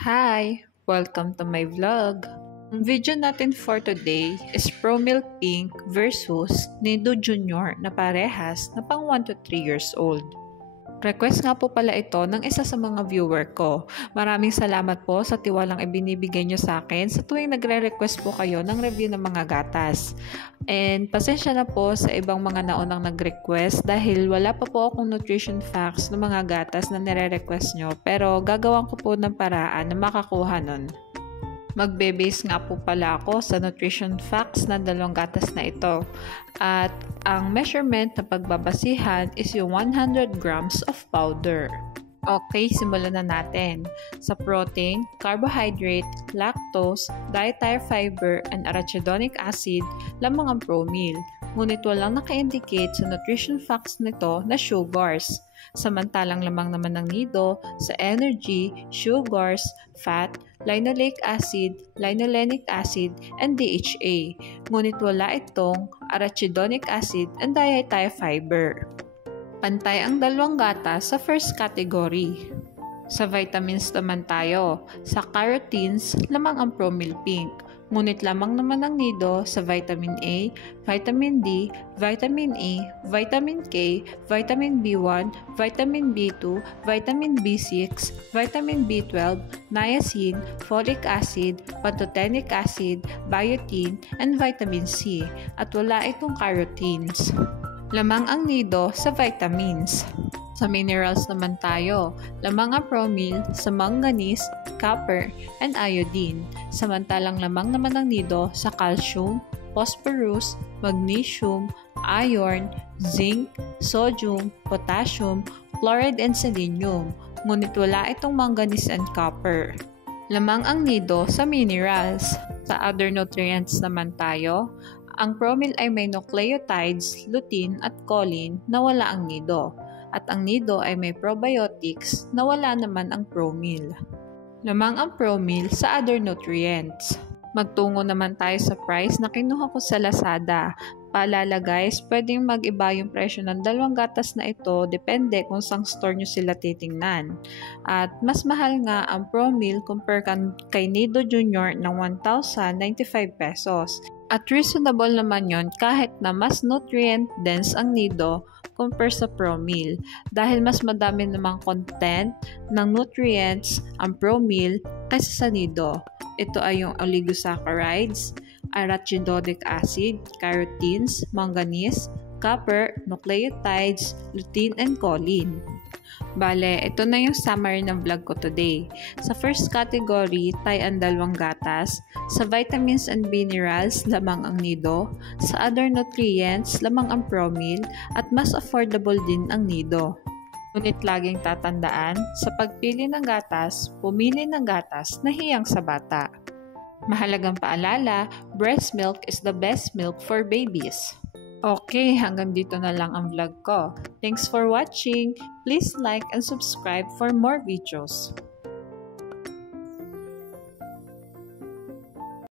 Hi! Welcome to my vlog. Ang video natin for today is Promilk Pink versus Nido Junior na parehas na pang 1 to 3 years old. Request nga po pala ito ng isa sa mga viewer ko. Maraming salamat po sa tiwalang ibinibigay nyo sa akin sa tuwing nagre-request po kayo ng review ng mga gatas. And pasensya na po sa ibang mga naunang nag-request dahil wala pa po akong nutrition facts ng mga gatas na nire-request nyo, pero gagawin ko po ng paraan na makakuha nun. Magbe-base nga po pala ako sa nutrition facts ng dalawang gatas na ito. At ang measurement na pagbabasihan is yung 100 grams of powder. Okay, simulan na natin. Sa protein, carbohydrate, lactose, dietary fiber, and arachidonic acid, lamang ang Promil. Ngunit walang naka-indicate sa nutrition facts nito na sugars. Samantalang lamang naman ng Nido sa energy, sugars, fat, linoleic acid, linolenic acid, and DHA. Ngunit wala itong arachidonic acid and dietary fiber. Pantay ang dalawang gatas sa first category. Sa vitamins naman tayo. Sa carotenes, lamang ang Promil Pink. Ngunit lamang naman ang Nido sa vitamin A, vitamin D, vitamin E, vitamin K, vitamin B1, vitamin B2, vitamin B6, vitamin B12, niacin, folic acid, pantothenic acid, biotin, and vitamin C. At wala itong carotenes. Lamang ang Nido sa vitamins. Sa minerals naman tayo, lamang ang Promil sa manganese, copper, and iodine. Samantalang lamang naman ang Nido sa calcium, phosphorus, magnesium, iron, zinc, sodium, potassium, chloride, and selenium. Ngunit wala itong manganese and copper. Lamang ang Nido sa minerals. Sa other nutrients naman tayo, ang Promil ay may nucleotides, lutein, at choline na wala ang Nido. At ang Nido ay may probiotics na wala naman ang Promil. Lamang ang Promil sa other nutrients. Magtungo naman tayo sa price na kinuha ko sa Lazada. Paalala guys, pwedeng mag-iba yung presyo ng dalawang gatas na ito depende kung saan store nyo sila titingnan. At mas mahal nga ang Promil compare kay Nido Junior ng 1,095 pesos. At reasonable naman yon kahit na mas nutrient-dense ang Nido compare sa Promil dahil mas madami namang content ng nutrients ang Promil kaysa sa Nido. Ito ay yung oligosaccharides, arachidonic acid, carotenes, manganese, copper, nucleotides, lutein, and choline. Bale, ito na yung summary ng vlog ko today. Sa first category, tayo ang dalawang gatas. Sa vitamins and minerals, lamang ang Nido. Sa other nutrients, lamang ang Promil. At mas affordable din ang Nido. Ngunit laging tatandaan, sa pagpili ng gatas, pumili ng gatas na hiyang sa bata. Mahalagang paalala, breast milk is the best milk for babies. Okay, hanggang dito na lang ang vlog ko. Thanks for watching. Please like and subscribe for more videos.